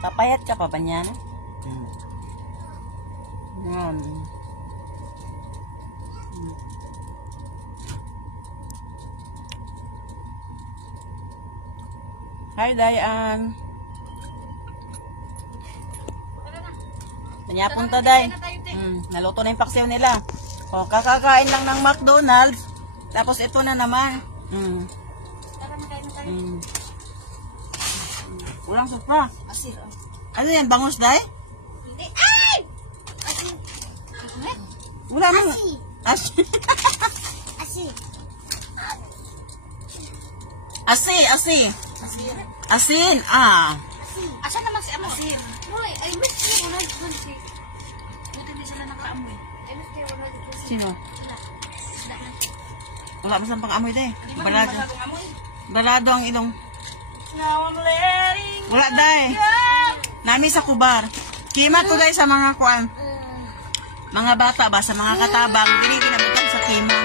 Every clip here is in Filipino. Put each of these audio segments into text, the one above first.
Papayat ka pa ba niyan? Yan. Hi, Dayan. Punta, Day. Naluto na yung paksiw nila. O, kakakain lang ng McDonald's. Tapos ito na naman. Walang supra. Asin. Ano yan? Bangus, Day? Hindi. Ay! Asin. Wala mong... Asin. Asin. Asi. Asin. Asin. Ah. Asan naman si Asin? Hoy, I miss you. Buti di sila nakaamoy. I miss you. Sino? Wala masang pang-amoy, Day. Barado. Barado ang ilong. Now I'm letting Wala, Day. Nami sa kubar. Kima to, Day, sa mga kuan. Mga bata ba, sa mga katabang, hindi kinabutan sa kima.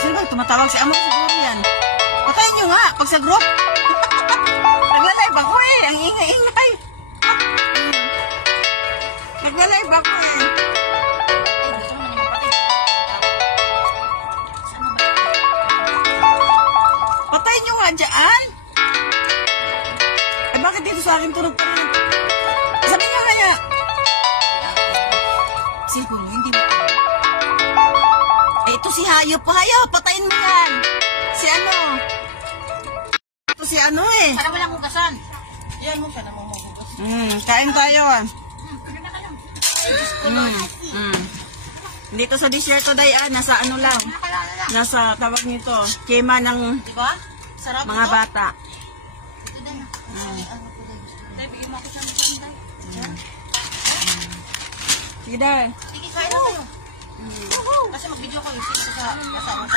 Sino ba tumatawag si Amo? Siguro yan. Patayin nyo nga, pag sa group. Naglalay ba ko eh, ang ingay-ingay. Naglalay ba ko eh. Patayin nyo nga dyan. Eh bakit dito sa akin tunog pa rin? Sabihin nyo kaya. Siguro, hindi mo. Eh, ito si Hayop. Hayop, patayin mo yan. Si ano? Ito si ano eh. Para walang hugasan. Yan mo siya na mamuhugas. Kain tayo ah. Pwede na ka lang. Dito sa desierto, Day, nasa ano lang. Nasa tawag nito, kema ng Diba? Sarap mga ito. bata. Ito din. Dahil bigyan mo ako sa mga. Sige, Day. Sige, kain na tayo. Kasi mag-video ko yung sa asawa ko.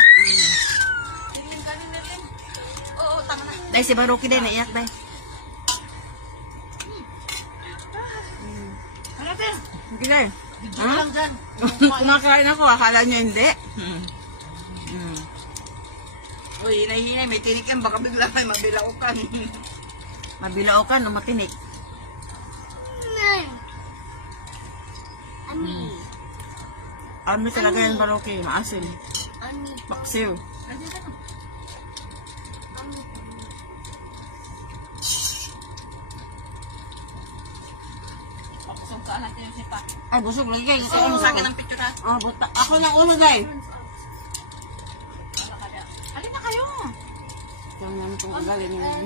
Tingin ka rin na rin. Oo, tama na. Day, si Baruki din, naiyak, Day. Ano, Ter? Sige, Day. Video lang dyan. Kumakain ako, akala nyo hindi. Uy, hinay-hinay. May tinik yan. Baka bigla may mabilaukan. Mabilao ka, no, matinik. Ami. Ano talaga yan, Baruki? Maasim. Ami. Paksiw. Pakusog ka natin yung sipa. Ay, busog lagi. Oo, sa akin ang picture ha. Ako ng ulo, Day. Halina kayo. Yung namin kung galing yun.